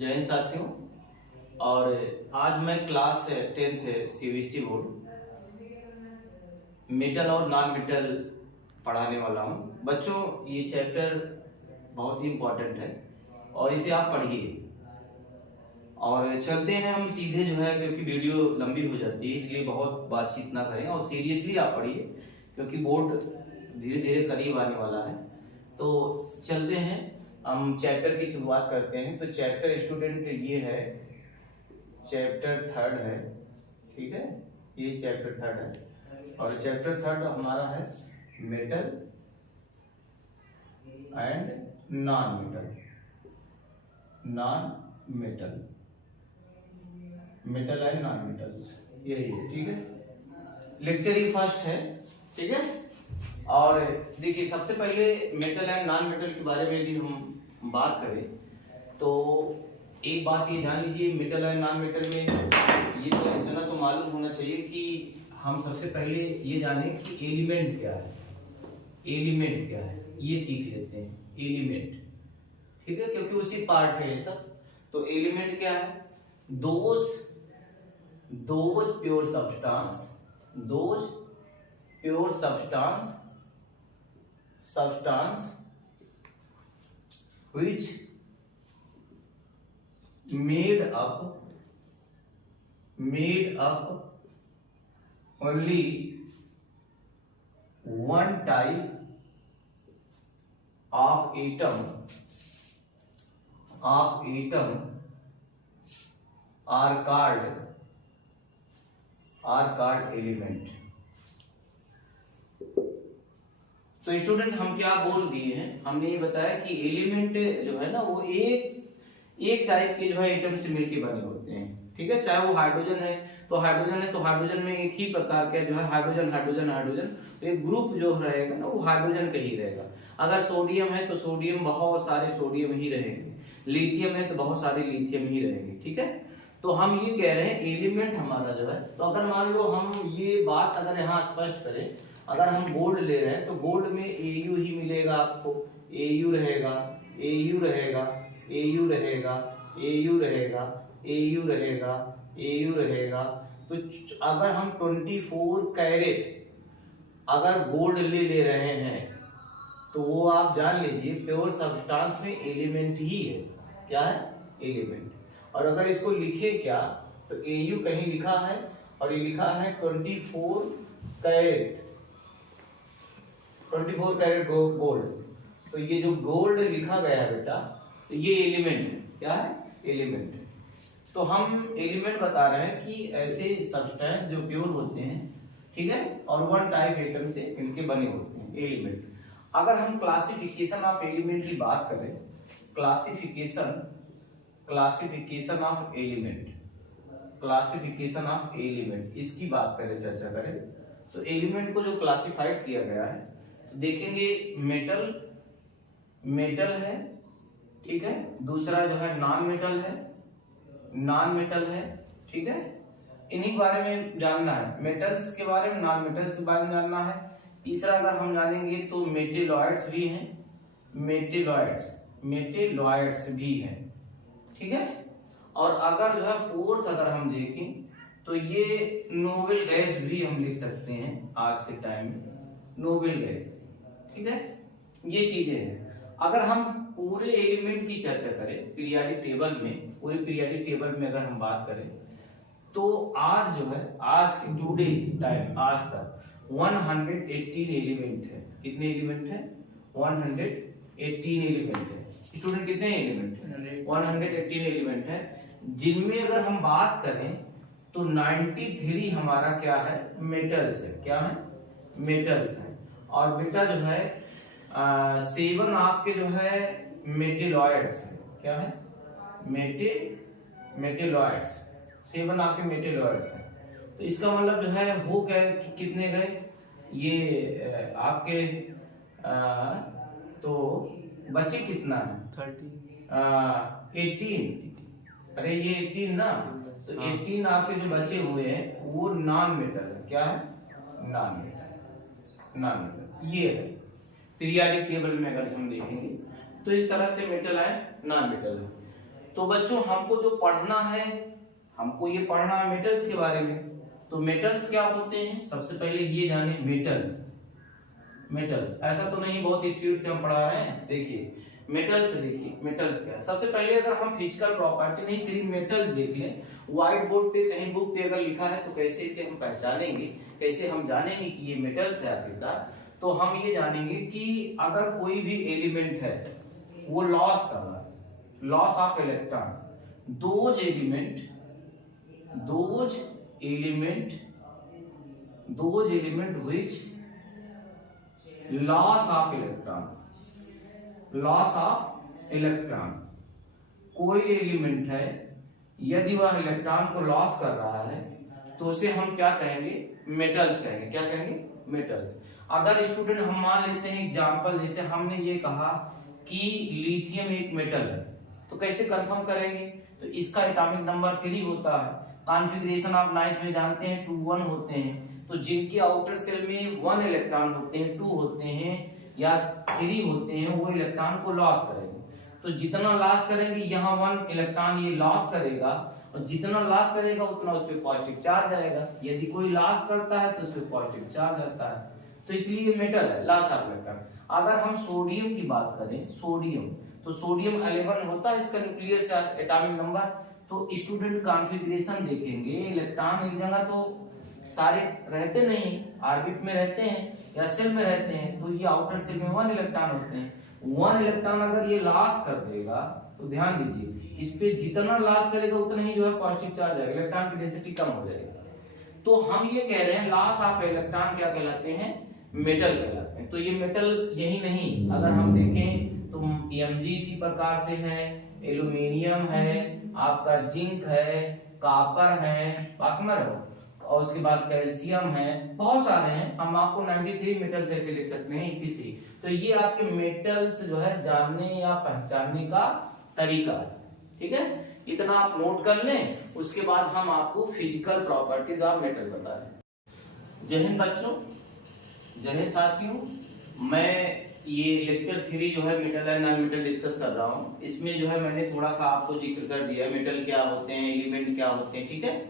जय हिंद साथियों। और आज मैं class 10th CBSE board metal और नॉन मेटल पढ़ाने वाला हूँ। बच्चों, ये चैप्टर बहुत ही इम्पोर्टेंट है और इसे आप पढ़िए। और चलते हैं हम सीधे जो है, क्योंकि वीडियो लंबी हो जाती है इसलिए बहुत बातचीत ना करें और सीरियसली आप पढ़िए, क्योंकि बोर्ड धीरे धीरे करीब आने वाला है। तो चलते हैं, हम चैप्टर की शुरुआत करते हैं। तो चैप्टर स्टूडेंट ये है, चैप्टर 3rd है, ठीक है। ये चैप्टर 3rd है और चैप्टर 3rd हमारा है metal and non metal. Metal and non metals, यही है, ठीक है। लेक्चर ही फर्स्ट है, ठीक है। और देखिए, सबसे पहले मेटल एंड नॉन मेटल के बारे में यदि हम बात करें तो एक बात ये जान लीजिए, मेटल एंड नॉन मेटल में ये तो इतना तो मालूम होना चाहिए कि हम सबसे पहले ये जाने कि एलिमेंट क्या है। एलिमेंट क्या है ये सीख लेते हैं, एलिमेंट, ठीक है, क्योंकि उसी पार्ट है ये सब। तो एलिमेंट क्या है? Those pure substance which made up only one type of atom are called element। तो स्टूडेंट, हम क्या बोल दिए हैं? हमने ये बताया कि एलिमेंट जो है ना, वो एक टाइप के जो है एटम से मिलकर बने होते हैं, ठीक है। चाहे वो हाइड्रोजन है तो हाइड्रोजन में एक ही प्रकार का जो है हाइड्रोजन, तो एक ग्रुप जो रहेगा ना वो हाइड्रोजन का ही रहेगा। अगर सोडियम है तो सोडियम, बहुत सारे सोडियम ही रहेंगे। लिथियम है तो बहुत सारे लिथियम ही रहेंगे, ठीक है। तो हम ये कह रहे हैं एलिमेंट हमारा जो है, तो अगर मान लो हम ये बात अगर यहाँ स्पष्ट करें, अगर हम गोल्ड ले रहे हैं तो गोल्ड में Au ही मिलेगा आपको। Au रहेगा, Au रहेगा, Au रहेगा, Au रहेगा, Au रहेगा, Au रहेगा। तो अगर हम 24 कैरेट अगर गोल्ड ले रहे हैं तो वो आप जान लीजिए प्योर सब्सटेंस में एलिमेंट ही है। क्या है? एलिमेंट। और अगर इसको लिखे क्या तो Au कहीं लिखा है और ये लिखा है 24 कैरेट गोल्ड। तो ये जो गोल्ड लिखा गया है बेटा, तो ये एलिमेंट है। क्या है? एलिमेंट है। तो हम एलिमेंट बता रहे हैं कि ऐसे सब्सटेंस जो प्योर होते हैं, ठीक है, और वन टाइप एटम से इनके बने होते हैं, एलिमेंट। अगर हम क्लासिफिकेशन ऑफ एलिमेंट की बात करें, क्लासिफिकेशन ऑफ एलिमेंट इसकी बात करें, चर्चा करें, तो एलिमेंट को जो क्लासिफाइड किया गया है, देखेंगे मेटल है, ठीक है। दूसरा जो है नॉन मेटल है, ठीक है। इन्हीं के बारे में जानना है, मेटल्स के बारे में, नॉन मेटल्स के बारे में जानना है। तीसरा अगर हम जानेंगे तो मेटेलॉइड्स भी हैं, मेटेलॉइड्स भी हैं, ठीक है। और अगर जो है फोर्थ अगर हम देखें तो ये नोबेल गैस भी हम लिख सकते हैं आज के टाइम में, नोबेल गैस, ठीक है। ये चीजें हैं। अगर हम पूरे एलिमेंट की चर्चा करें पीरियोडिक टेबल में, पूरे पीरियोडिक टेबल में अगर हम बात करें तो आज जो है, आज के टुडे टाइम, आज तक 118 एलिमेंट है। कितने एलिमेंट है? 118 एलिमेंट है। स्टूडेंट, कितने एलिमेंट है? 118 एलिमेंट है, जिनमें अगर हम बात करें तो 93 हमारा क्या है? मेटल्स है। क्या है? मेटल्स है। और बेटा जो है 7 आपके जो है मेटेलॉइड्स है। क्या है? मेटेलॉइड्स, 7 आपके मेटेलॉइड्स है। तो इसका मतलब जो है हो क्या, कितने गए ये आपके तो बचे कितना है? 18। अरे ये 18 ना, तो 18 आपके जो बचे हुए हैं वो नॉन मेटल है। क्या है? नॉन मेटल ये है। पीरियोडिक टेबल में अगर हम देखेंगे तो इस तरह से मेटल है, नॉन मेटल है। तो तो बच्चों हमको जो पढ़ना है, हमको ये पढ़ना है मेटल्स के बारे में। तो मेटल्स क्या होते हैं, सबसे पहले ये जाने मेटल्स। मेटल्स ऐसा तो नहीं बहुत स्पीड से हम पढ़ा रहे हैं, देखिए मेटल्स, देखिए मेटल्स क्या है। सबसे पहले अगर हम फिजिकल प्रॉपर्टी नहीं सिर्फ मेटल देख लें, व्हाइट बोर्ड पे कहीं बुक पे अगर लिखा है तो कैसे इसे हम पहचानेंगे, कैसे हम जानेंगे कि ये मेटल्स है आखिरकार। तो हम ये जानेंगे कि अगर कोई भी एलिमेंट है वो लॉस कर रहा है, loss of electron, those element which loss of electron, कोई एलिमेंट है यदि वह इलेक्ट्रॉन को लॉस कर रहा है तो उसे हम क्या कहेंगे, मेटल्स कहेंगे। क्या कहेंगे, मेटल्स। अगर स्टूडेंट हम मान लेते हैं एग्जांपल, जैसे हमने ये कहा कि लिथियम एक मेटल है, तो कैसे कंफर्म करेंगे, तो इसका एटॉमिक नंबर 3 होता है, कॉन्फ़िगरेशन ऑफ नाइट में जानते हैं 2 1 होते हैं। तो जिनके आउटर सेल में 1 इलेक्ट्रॉन होते हैं, 2 होते हैं या 3 होते हैं, वो इलेक्ट्रॉन को लॉस करेंगे। तो जितना लॉस करेंगे, यहाँ 1 इलेक्ट्रॉन ये लॉस करेगा, और जितना लॉस करेगा उतना उस पर पॉजिटिव चार्ज आएगा। यदि कोई लॉस करता है तो उस पर पॉजिटिव चार्ज आता है, तो इसलिए मेटल है, लॉस ऑफ इलेक्ट्रॉन। अगर हम सोडियम की बात करें, सोडियम, तो सोडियम 11 होता है इसका न्यूक्लियर चार्ज, एटॉमिक नंबर। तो स्टूडेंट कॉन्फ़िगरेशन देखेंगे, इलेक्ट्रॉन एक जगह तो सारे रहते नहीं, ऑर्बिट में रहते हैं या सेल में रहते हैं, तो ये आउटर सेल में 1 इलेक्ट्रॉन होते हैं। 1 इलेक्ट्रॉन अगर ये लॉस कर देगा तो ध्यान दीजिए, इस पे जितना लॉस करेगा उतना ही जो है पॉजिटिव चार्ज आएगा, इलेक्ट्रॉन की डेंसिटी कम हो जाएगी। तो हम ये कह रहे हैं लॉस ऑफ इलेक्ट्रॉन क्या कहलाते हैं, मेटल कहलाते हैं। तो ये मेटल यही नहीं, अगर हम देखें तो Mg इसी प्रकार से है, एल्यूमिनियम है, आपका जिंक है, कॉपर है, पास में रहो, और उसके बाद कैल्शियम है, बहुत सारे हैं। हम आपको 93 मेटल्स ऐसे लिख सकते हैं किसी। तो ये आपके मेटल्स जो है जानने या पहचानने का तरीका है, ठीक है। इतना आप नोट कर लें, उसके बाद हम आपको फिजिकल प्रॉपर्टीज ऑफ मेटल बता रहे हैं। जय हिंद बच्चों, जय हिंद साथियों। मैं ये लेक्चर 3 जो है metal and non metal discuss कर रहा हूँ। इसमें जो है मैंने थोड़ा सा आपको जिक्र कर दिया है, मेटल क्या होते हैं, एलिमेंट क्या होते हैं, ठीक है,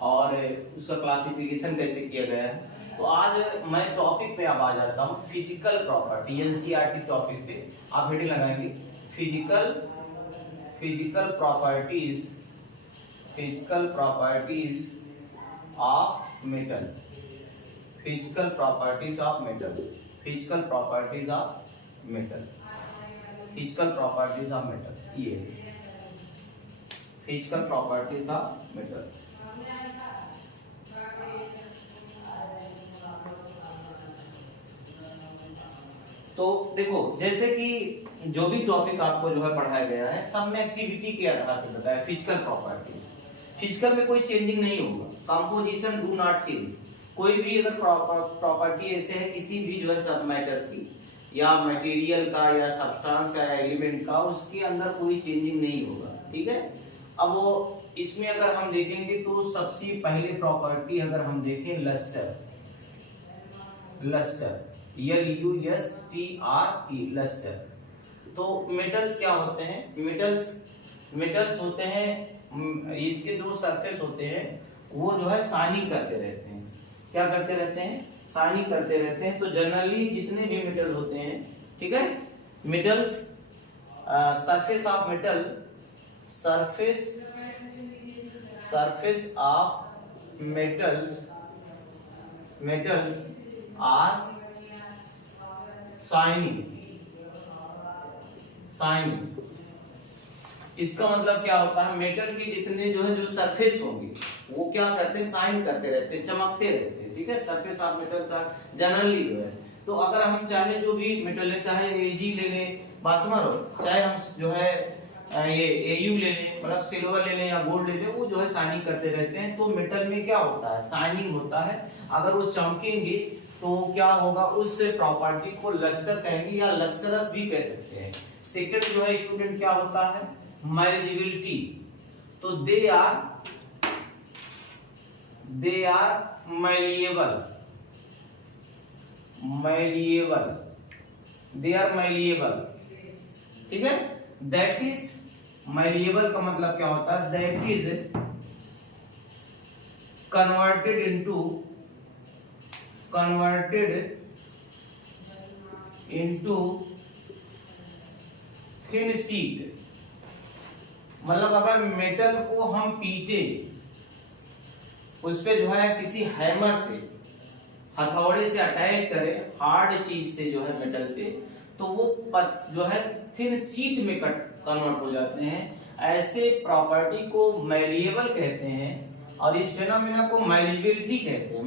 और उसका क्लासिफिकेशन कैसे किया गया है। तो आज मैं टॉपिक पे अब आ जाता हूँ, फिजिकल प्रॉपर्टी, एनसीईआरटी टॉपिक पे आप हेडिंग लगाएंगे physical properties of metal, physical properties of metal, physical properties of metal, physical properties of metal, ये फिजिकल प्रॉपर्टीज ऑफ मेटल। तो देखो, जैसे कि जो भी टॉपिक आपको जो है पढ़ाया गया है, सब में एक्टिविटी के आधार पर बताया फिजिकल प्रॉपर्टीज। फिजिकल में कोई चेंजिंग नहीं होगा, कंपोजिशन डू नॉट चेंज। कोई भी अगर प्रॉपर्टी ऐसे है किसी भी जो है सब मैटर की या मटेरियल का या सब्सटेंस का या एलिमेंट का, उसके अंदर कोई चेंजिंग नहीं होगा, ठीक है। अब वो इसमें अगर हम देखेंगे तो सबसे पहले प्रॉपर्टी अगर हम देखें लस्टर, लस्टर LUSTRE, लस्टर। तो मेटल्स क्या होते हैं, मेटल्स होते हैं, इसके जो सरफेस होते हैं वो जो है शाइनिंग करते रहते हैं। क्या करते रहते हैं, शाइनिंग करते रहते हैं। तो जनरली जितने भी मेटल होते हैं, ठीक है, metals surface of metal, surface of metals are shining. इसका मतलब क्या होता है, मेटल के जितने जो है जो सरफेस होंगे वो क्या करते हैं, शाइन करते रहते हैं, चमकते रहते हैं, ठीक है। सरफेस ऑफ मेटल जनरली जो है, तो अगर हम चाहे जो भी मेटल लेता है, Ag ले लें, बासमर, चाहे हम जो है ये Au ले लें, मतलब सिल्वर ले लें या गोल्ड ले लें, वो जो है शाइनिंग करते रहते हैं। तो मेटल में क्या होता है, शाइनिंग होता है। अगर वो चमकेंगे तो क्या होगा, उस प्रॉपर्टी को लस्टर कहेंगे या लस्टरस भी कह सकते हैं। सेकंड जो है स्टूडेंट क्या होता है, मैलिजिबिलिटी। तो दे आर malleable, ठीक है, दैट इज मैलिएबल का मतलब क्या होता है, that is converted into thin sheet. मतलब अगर मेटल को हम पीटे, उस पे जो है किसी हैमर से, हथौड़े से अटैक करें हार्ड चीज से जो है मेटल पे, तो वो जो है थिन शीट में कन्वर्ट हो जाते हैं। ऐसे प्रॉपर्टी को मैलिएबल कहते हैं और इस फेनोमेना को मैलिएबिलिटी कहते हैं।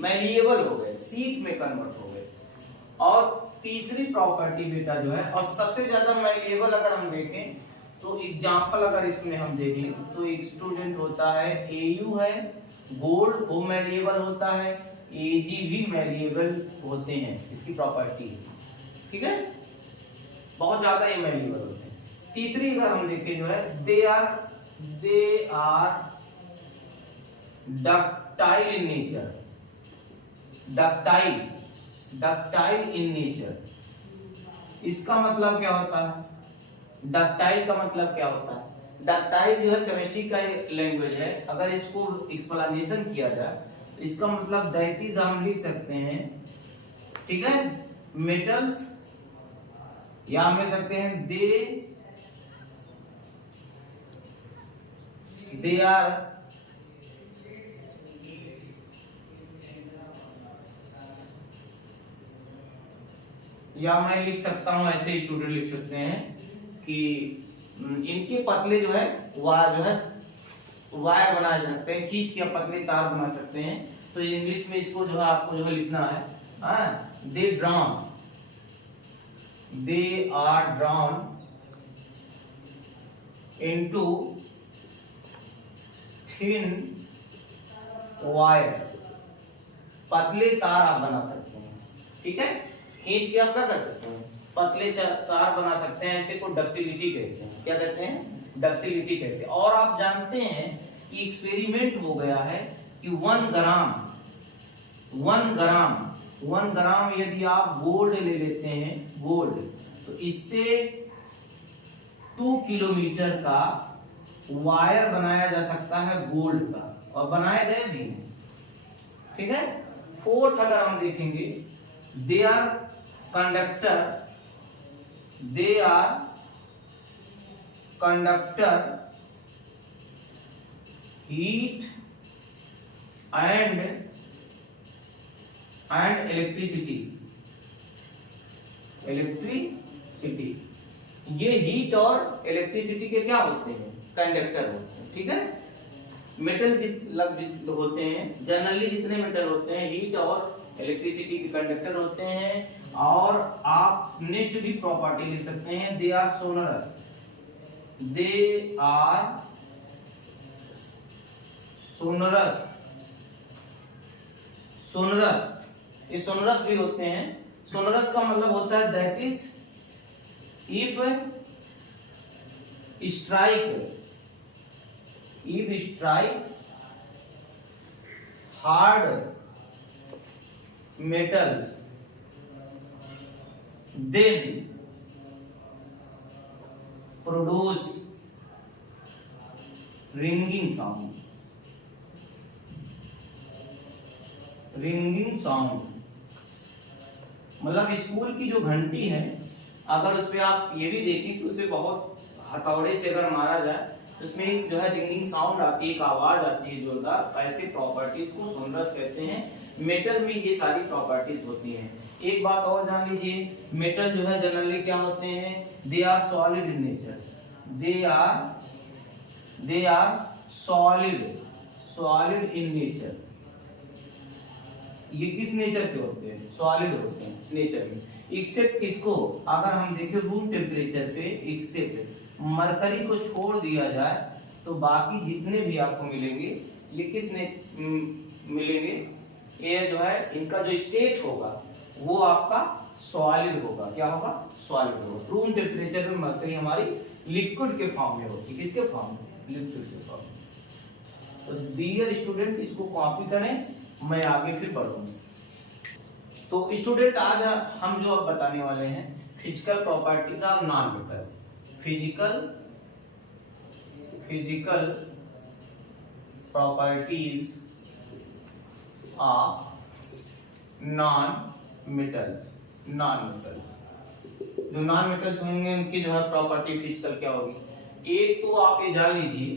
मैलिएबल हो गए, शीट में कन्वर्ट हो गए। और तीसरी प्रॉपर्टी बेटा जो है, और सबसे ज्यादा मैलिएबल अगर हम देखें तो एग्जांपल अगर इसमें हम देख लें तो एक स्टूडेंट होता है Au है, गोल्ड वो मैलिएबल होता है, Ag भी मैलिएबल होते हैं, इसकी प्रॉपर्टी है। ठीक है, बहुत ज्यादा ये मैलिएबल होते हैं। तीसरी अगर हम देखें जो है, they are ductile in nature. Ductile in nature, इसका मतलब क्या होता है? डक्टाइल का मतलब क्या होता है? डक्टाइल जो है केमिस्ट्री का लैंग्वेज है। अगर इसको एक्सप्लेनेशन किया जाए तो इसका मतलब दैट इज हम लिख सकते हैं, ठीक है, मेटल्स, या हम लिख सकते हैं दे आर या मैं लिख सकता हूं, ऐसे स्टूडेंट लिख सकते हैं कि इनके पतले जो है वायर बनाए जाते हैं, खींच के पतले तार बना सकते हैं। तो इंग्लिश में इसको जो है आपको जो है लिखना है, they are drawn into thin wire. पतले तार आप बना सकते हैं, ठीक है, खींच के आप क्या कर सकते हैं, पतले तार बना सकते हैं। ऐसे को डक्टिलिटी कहते हैं। क्या कहते हैं? डक्टिलिटी कहते हैं। और आप जानते हैं कि एक्सपेरिमेंट हो गया है कि 1 ग्राम यदि आप गोल्ड ले लेते हैं, गोल्ड, तो इससे 2 किलोमीटर का वायर बनाया जा सकता है गोल्ड का, और बनाए गए भी, ठीक है। फोर्थ अगर हम देखेंगे, they are conductor heat and electricity. ये हीट और इलेक्ट्रिसिटी के क्या होते हैं? कंडक्टर होते हैं, ठीक है। मेटल होते हैं, जनरली जितने मेटल होते हैं हीट और इलेक्ट्रिसिटी के कंडक्टर होते हैं। और आप नेक्स्ट भी प्रॉपर्टी लिख सकते हैं, दे आर सोनरस। ये सोनरस भी होते हैं। सोनरस का मतलब होता है that is if strike hard metals then produce ringing sound। मतलब स्कूल की जो घंटी है, अगर उस पे आप ये भी देखें कि उसे बहुत हथौड़े से अगर मारा जाए तो उसमें एक जो है रिंगिंग साउंड आती है, एक आवाज आती है जोरदार। ऐसे प्रॉपर्टीज को सोनरस कहते हैं। मेटल में ये सारी प्रॉपर्टीज होती हैं। एक बात और जान लीजिए, मेटल जो है जनरली क्या होते हैं, they are solid in nature. They are solid in nature. ये किस नेचर के होते हैं? सॉलिड होते हैं नेचर में। एक्सेप्ट किसको? अगर हम देखें रूम टेम्परेचर पे, एक्सेप्ट मरकरी को छोड़ दिया जाए तो बाकी जितने भी आपको मिलेंगे ये किस ने मिलेंगे, ये जो है इनका जो स्टेट होगा वो आपका सॉलिड होगा। क्या होगा? सॉलिड होगा। रूम टेम्परेचर में मरकरी हमारी लिक्विड के फॉर्म में होती है। किसके फॉर्म में? लिक्विड के फॉर्म में। तो डियर स्टूडेंट, इसको कॉपी करें, मैं आगे फिर पढ़ूंगा। तो स्टूडेंट, आज हम जो अब बताने वाले हैं physical properties of non metal. Physical physical properties of non metals. जो नॉन मेटल्स होंगे उनकी जो है प्रॉपर्टी फिजिकल क्या होगी। एक तो आप ये जान लीजिए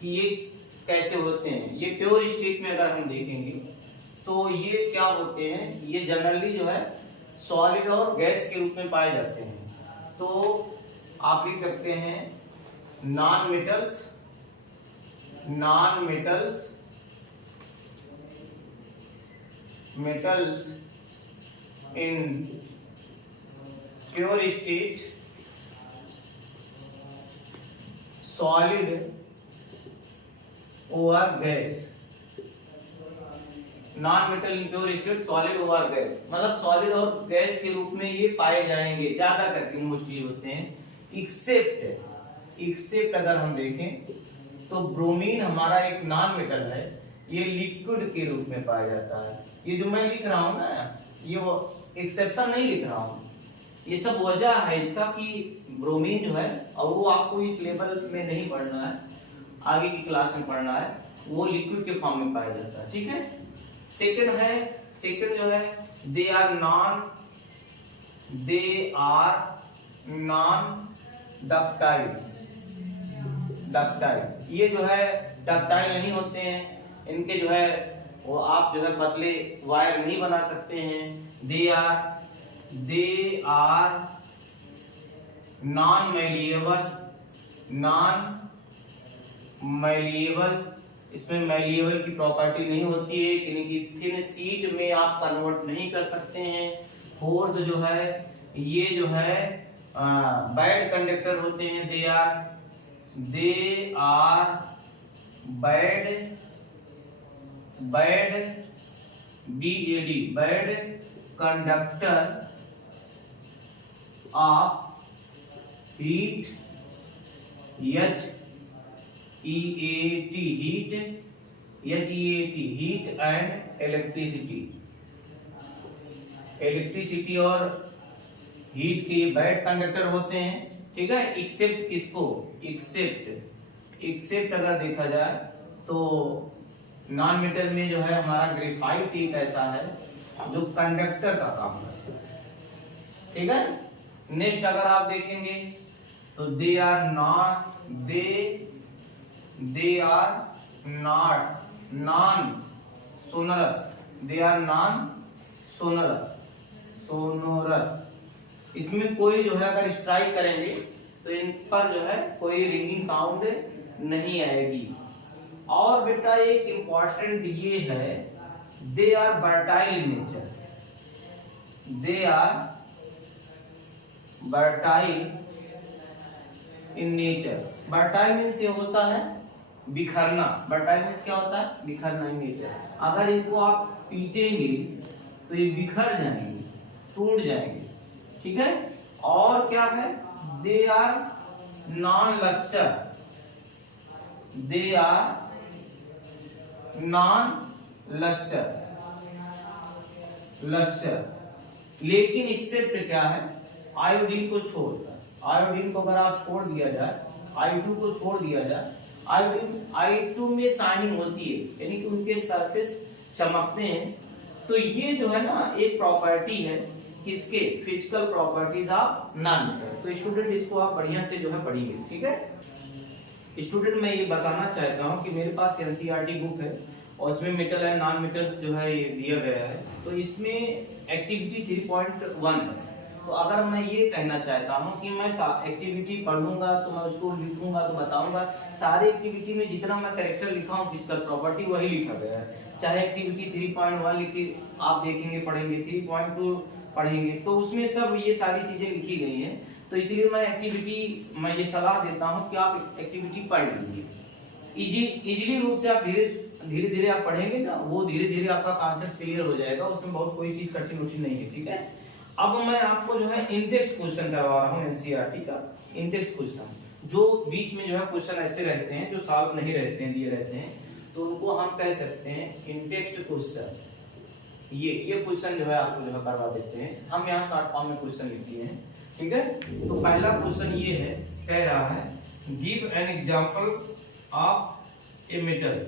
कि ये कैसे होते हैं। ये प्योर स्टेट में अगर हम देखेंगे तो ये क्या होते हैं, ये जनरली जो है सॉलिड और गैस के रूप में पाए जाते हैं। तो आप लिख सकते हैं non metals in pure state, solid over gas. Non metal in pure state, solid over gas, मतलब सॉलिड और गैस के रूप में ये पाए जाएंगे, ज्यादा करके मोस्टली होते हैं। एक्सेप्ट अगर हम देखें तो ब्रोमीन हमारा एक नॉन मेटल है, ये लिक्विड के रूप में पाया जाता है। ये जो मैं लिख रहा हूं ना, ये एक्सेप्शन नहीं लिख रहा हूं, ये सब वजह है इसका कि ब्रोमीन जो है, और वो आपको इस लेवल में नहीं पढ़ना है, आगे की क्लास में पढ़ना है, वो लिक्विड के फॉर्म में पाया जाता है। ठीक है। सेकंड जो है दे आर नॉन डक्टाइल। ये जो है डक्टाइल नहीं होते हैं, इनके जो है वो आप जो है पतले वायर नहीं बना सकते हैं। They are non malleable. इसमें मैलिएबल की प्रॉपर्टी नहीं होती है, यानी कि थिन शीट में आप कन्वर्ट नहीं कर सकते हैं। फोर्थ जो है ये जो है बैड कंडक्टर होते हैं। They are bad conductor of heat, heat and electricity और हीट के बैड कंडक्टर होते हैं। ठीक है। एक्सेप्ट किसको, एक्सेप्ट अगर देखा जाए तो नॉन मेटल में जो है हमारा ग्रेफाइट एक ऐसा है जो कंडक्टर का काम करता है। ठीक है। नेक्स्ट अगर आप देखेंगे तो दे आर नॉन सोनोरस। इसमें कोई जो है अगर स्ट्राइक करेंगे तो इन पर जो है कोई रिंगिंग साउंड नहीं आएगी। और बेटा एक इंपॉर्टेंट ये है, they are brittle in nature. Brittle means ये होता है बिखरना। बर्टाइल मीन्स क्या होता है, बिखरना इन नेचर। अगर इनको आप पीटेंगे तो ये बिखर जाएंगे, टूट जाएंगे। ठीक है। और क्या है, दे आर नॉन लस्टर। लेकिन एक्सेप्ट क्या है, आयोडीन को छोड़कर। आयोडीन को अगर आप छोड़ दिया जाए, I2 को छोड़ दिया जाए, I2 में शाइनिंग होती है, यानी कि उनके सरफेस चमकते हैं। तो ये जो है ना एक प्रॉपर्टी है किसके, physical properties of non metal. तो स्टूडेंट इसको आप बढ़िया से जो है पढ़िए। ठीक है स्टूडेंट, मैं ये बताना चाहता हूँ कि मेरे पास एनसीईआरटी बुक है और इसमें मेटल एंड नॉन मेटल्स जो है ये दिया गया है। तो इसमें एक्टिविटी 3.1 है। तो अगर मैं ये कहना चाहता हूँ कि मैं एक्टिविटी पढ़ूंगा तो मैं उसको लिखूंगा तो बताऊंगा, सारी एक्टिविटी में जितना मैं कैरेक्टर लिखा हूँ फिजिकल प्रॉपर्टी वही लिखा गया है। चाहे एक्टिविटी 3.1 लिखी आप देखेंगे पढ़ेंगे, 3.2 पढ़ेंगे, तो उसमें सब ये सारी चीजें लिखी गई हैं। तो इसलिए मैं ये सलाह देता हूँ कि आप एक्टिविटी पढ़ लीजिए। इजीली रूप से आप धीरे धीरे आप पढ़ेंगे ना, वो धीरे धीरे आपका कॉन्सेप्ट क्लियर हो जाएगा। उसमें बहुत कोई चीज कठिन नहीं है। ठीक है। अब मैं आपको जो है इंडेक्स क्वेश्चन करवा रहा हूँ एनसीईआरटी का इंडेक्स क्वेश्चन, जो बीच में जो है क्वेश्चन ऐसे रहते हैं जो सॉल्व नहीं रहते हैं, दिए रहते हैं, तो उनको हम कह सकते हैं इंडेक्स क्वेश्चन। ये क्वेश्चन जो है आपको जो है करवा देते हैं हम। यहाँ शॉर्ट फॉर्म में क्वेश्चन लिखते हैं। ठीक है। तो पहला क्वेश्चन ये है, कह रहा है give an example of a metal,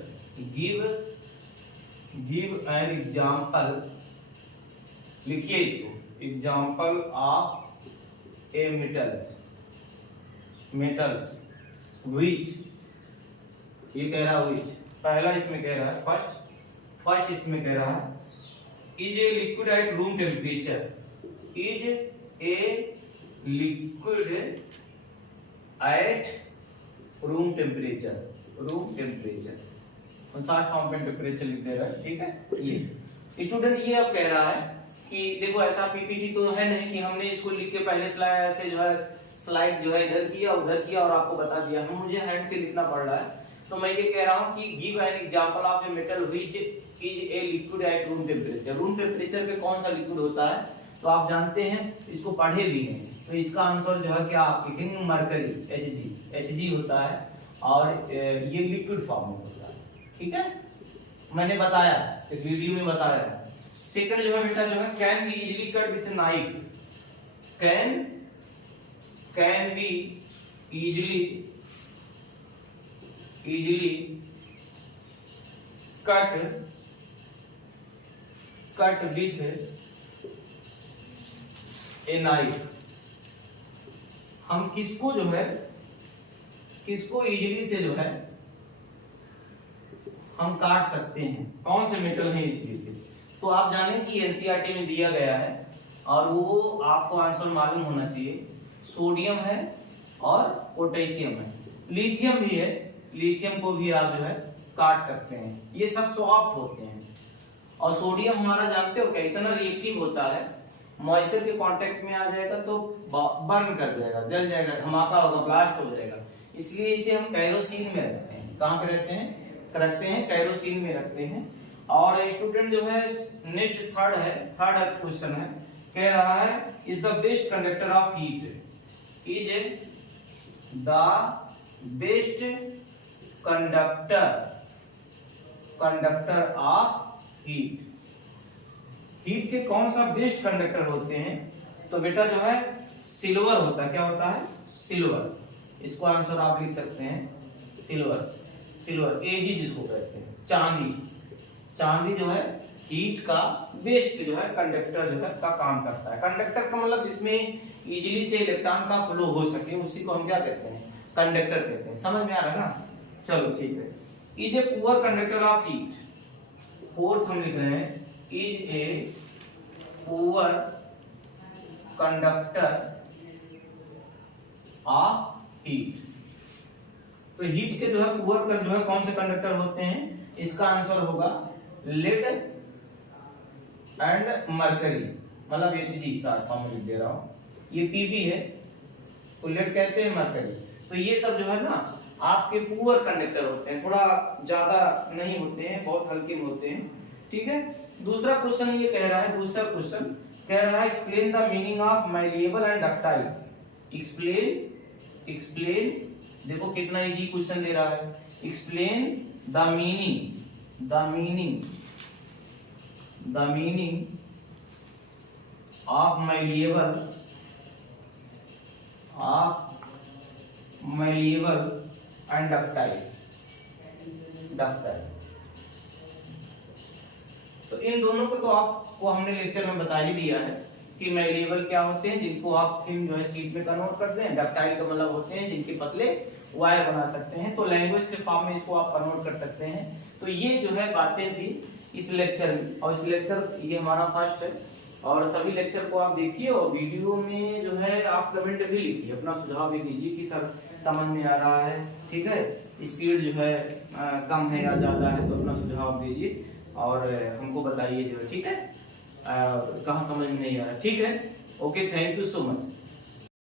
give an example, लिखिए इसको, example of A metals which, ये कह रहा है व्हिच, पहला इसमें कह रहा है फर्स्ट इसमें कह रहा है is a liquid at room temperature, is a liquid at room temperature, short form पे टेम्परेचर लिख दे रहा है, ठीक है। ये स्टूडेंट ये अब कह रहा है कि देखो ऐसा पीपीटी तो है नहीं कि हमने इसको लिख के पहले स्लाइड ऐसे जो है स्लाइड जो है इधर किया उधर किया और आपको बता दिया, हम मुझे हैंड से लिखना पड़ रहा है। तो मैं ये कह रहा हूँ कि give an example of a metal which is a liquid at room temperature, room temperature पे कौन सा लिक्विड होता है तो आप जानते हैं, इसको पढ़े भी हैं। तो इसका आंसर जो है क्या आप लिखेंगे, मरकरी, Hg होता है और ये लिक्विड फॉर्म में होता है, ठीक है, मैंने बताया इस वीडियो में बताया। सेकंड जो है बेटा जो है can be easily cut with knife, can be easily cut with a knife, हम किसको इजीली से जो है हम काट सकते हैं, कौन से मेटल है इजीली से। तो आप जाने कि एनसीईआरटी में दिया गया है और वो आपको आंसर मालूम होना चाहिए, सोडियम है और पोटेशियम है, लिथियम भी है, लिथियम को भी आप जो है काट सकते हैं, ये सब सॉफ्ट होते हैं। और सोडियम हमारा जानते हो क्या, इतना रिएक्टिव होता है, मॉइस्चर के कांटेक्ट में आ जाएगा तो बर्न कर जाएगा, जल जाएगा, धमाका होगा, ब्लास्ट हो जाएगा, इसलिए इसे हम कैरोसिन में रखते हैं। कहाँ पे रखते हैं कैरोसिन में रखते हैं। और स्टूडेंट जो है नेक्स्ट थर्ड क्वेश्चन है, कह रहा है is the best conductor of heat, is the best conductor of heat, heat के कौन सा बेस्ट कंडक्टर होते हैं तो बेटा जो है सिल्वर होता है, क्या होता है सिल्वर, इसको आंसर आप लिख सकते हैं सिल्वर, एजी जिसको कहते हैं, चांदी जो है हीट का बेस्ट जो है कंडक्टर जो है का काम करता है। कंडक्टर का मतलब जिसमें इजीली से इलेक्ट्रॉन का फ्लो हो सके उसी को हम क्या कहते हैं, कंडक्टर कहते हैं। समझ में आ रहा है ना, चलो ठीक है। Is a poor conductor of heat, fourth हम लिख रहे हैं is a poor conductor of heat. तो हीट के जो है पुअर का जो है कौन से कंडक्टर होते हैं, इसका आंसर होगा लेड एंड मरकरी, मतलब Hg शॉर्ट फॉर्म में लिख दे रहा हूं, ये Pb है तो लेड कहते हैं मरकरी। तो ये सब जो है ना आपके पुअर कंडक्टर होते हैं, थोड़ा ज्यादा नहीं होते हैं, बहुत हल्के में होते हैं, ठीक है। दूसरा क्वेश्चन ये कह रहा है explain the meaning of malleable and ductile, explain देखो कितना इजी क्वेश्चन दे रहा है, explain the meaning of malleable and ductile. तो इन दोनों को तो आपको हमने लेक्चर में बता ही दिया है कि मैलिएबल क्या होते हैं, जिनको आप फिल्म जो है सीट में कन्वर्ट करते हैं, डक्टाइल का मतलब होते हैं जिनके पतले वायर बना सकते हैं, तो लैंग्वेज के फॉर्म में इसको आप कन्वर्ट कर सकते हैं। तो ये जो है बातें थी इस लेक्चर में, और इस लेक्चर ये हमारा फर्स्ट है, और सभी लेक्चर को आप देखिए और वीडियो में जो है आप कमेंट भी लिखिए, अपना सुझाव भी दीजिए कि सर समझ में आ रहा है, ठीक है, स्पीड जो है कम है या ज्यादा है, तो अपना सुझाव दीजिए और हमको बताइए जो है, ठीक है, कहाँ समझ में नहीं आ रहा, ठीक है। Okay, thank you so much.